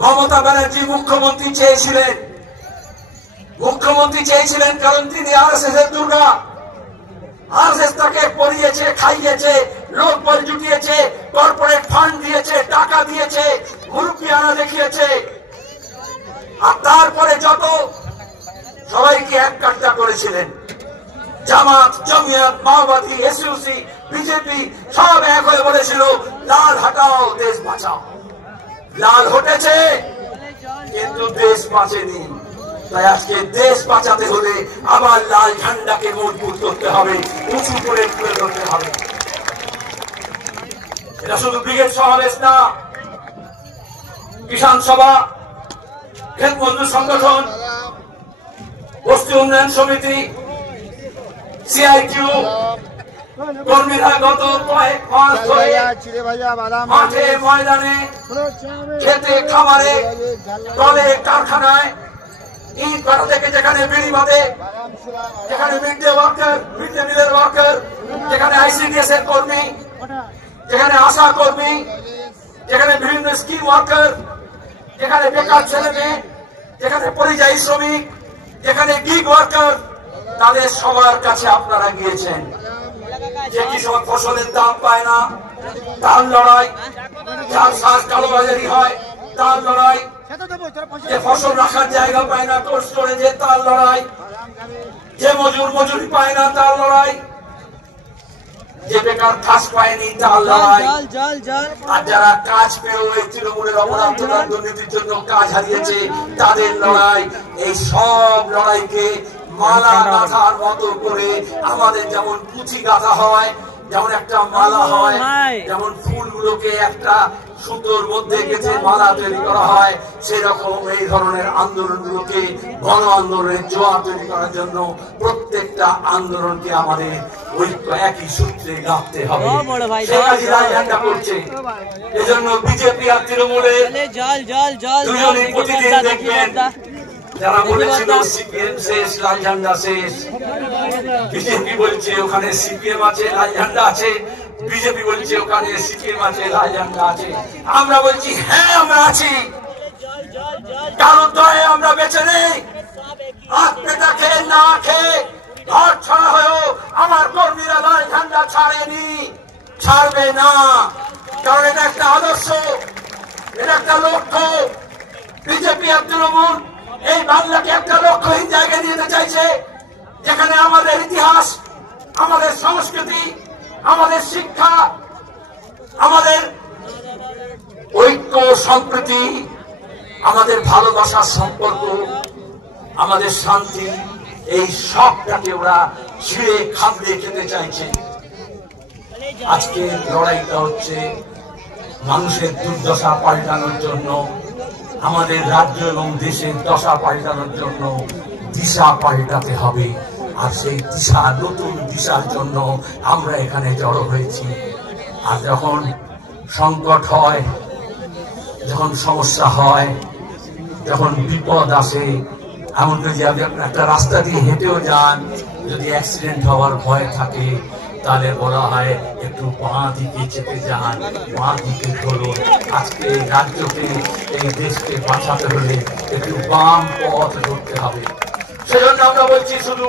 মমতা ব্যানার্জি মুখ্যমন্ত্রী চেয়েছিলেন কারণ তিনি আরএসএস এর দুর্গা। আরএসএস তাকে পরিয়েছে, খাইয়েছে, লোকবল জুটিয়েছে, কর্পোরেট ফান্ড দিয়েছে, টাকা দিয়েছে, মুরব্বিয়ানা দেখিয়েছে। আর তারপরে যত সবাইকে এক কাট্টা করেছিলেন, জামাত, জমিয়ত, মাওবাদী, এসইউসি, বিজেপি সব এক হয়ে বলেছিল লাল হটাও, দেশ বাঁচাও। লাল হটেছে কিন্তু দেশ বাঁচেনি। তাই আজকে দেশ বাঁচাতে হলে আবার লাল ঝান্ডাকে মজবুত করতে হবে, উঁচু করে তুলে ধরতে হবে। এটা শুধু ব্রিগেড সমাবেশ না, কিষাণ সভা, ক্ষেত মজদুর সংগঠন, বস্তি উন্নয়ন সমিতি, সিআইটিউ কর্মীরা গত কয়েক মাস ধরে মাঠে, ময়দানে, খেতে, খামারে, কলে, কারখানায়, ইট ভাটা থেকে যেখানে বিড়ি বাঁধে, যেখানে মিড ডে মিলের ওয়ার্কার, যেখানে আইসিডিএস এর কর্মী, যেখানে আশা কর্মী, যেখানে বিভিন্ন স্কিম ওয়ার্কার, যেখানে বেকার ছেলে মেয়ে, যেখানে পরিযায়ী শ্রমিক, যেখানে গিগ ওয়ার্কার, তাদের সবার কাছে আপনারা গিয়েছেন। যে কৃষক ফসলের দাম পায় না তার লড়াই, যার শ্বাস কালোবাজারি হয় তার লড়াই, যে ফসল রাখার জায়গা পায় না কোল্ড স্টোরেজে তার লড়াই, যে মজুরি পায় না তার লড়াই, যে বেকার কাজ পায়নি তার লড়াই, আর যারা কাজ পেয়েও এই তৃণমূলের অপরাধ দুর্নীতির জন্য কাজ হারিয়েছে তাদের লড়াই। এই সব লড়াইকে মালা গাঁথার মতো করে আমাদের যেমন পুঁথি গাঁথা হয়, যেমন একটা মালা হয়, যেমন ফুলগুলোকে একটা সুতোর মধ্যে গেঁথে মালা তৈরি করা হয়, সেরকম এই ধরনের আন্দোলনগুলোকে গণ আন্দোলনের জোয়ার তৈরি করার জন্য প্রত্যেকটা আন্দোলনকে আমাদের ঐক্য একই সূত্রে গাঁথতে হবে। করছে এজন্য বিজেপি আর তৃণমূলের দুজনই প্রতিদিন দেখবেন যারা বলেছিল সিপিএম শেষ, লাল ঝান্ডা শেষ, বিজেপি বলছে ওখানে সিপিএম আছে, লাল ঝান্ডা আছে, বিজেপি বলছে ওখানে সিপিএম আছে, লাল ঝান্ডা আছে। আমরা বলছি হ্যাঁ আমরা আছি, কারণ দয়ে আমরা বেঁচে নেই। হাত পেটা খেয়ে না খেয়ে ঘর ছাড়া হয়েও আমার কর্মীরা লাল ঝান্ডা ছাড়েনি, ছাড়বে না। কারণ এটা একটা আদর্শ, এটা একটা লক্ষ্য। বিজেপি আর তৃণমূল এই বাংলাকে একটা লক্ষ্যহীন জায়গায় নিয়ে যেতে চাইছে, যেখানে আমাদের ইতিহাস, আমাদের সংস্কৃতি, আমাদের শিক্ষা, আমাদের ঐক্য, সম্প্রীতি, আমাদের ভালোবাসার সম্পর্ক, আমাদের শান্তি, এই সবটাকে ওরা ছিঁড়ে খাবড়ে খেতে চাইছে। আজকে লড়াইটা হচ্ছে মানুষের দুর্দশা পাল্টানোর জন্য, আমাদের রাজ্য এবং দেশের দশা পাল্টানোর জন্য দিশা পাল্টাতে হবে। আর সেই দিশা, নতুন দিশার জন্য আমরা এখানে জড়ো হয়েছি। আর যখন সংকট হয়, যখন সমস্যা হয়, যখন বিপদ আসে, এমনকি যে আপনি একটা রাস্তা দিয়ে হেঁটেও যান, যদি অ্যাক্সিডেন্ট হওয়ার ভয় থাকে তাহলে বলা হয় একটু বাঁ দিকে চেপে যান, বাঁ দিকে চলুন। আজকে এই রাজ্যকে, এই দেশকে বাঁচাতে হলে একটু বাম পথ ধরতে হবে। সেজন্য আমরা বলছি শুধু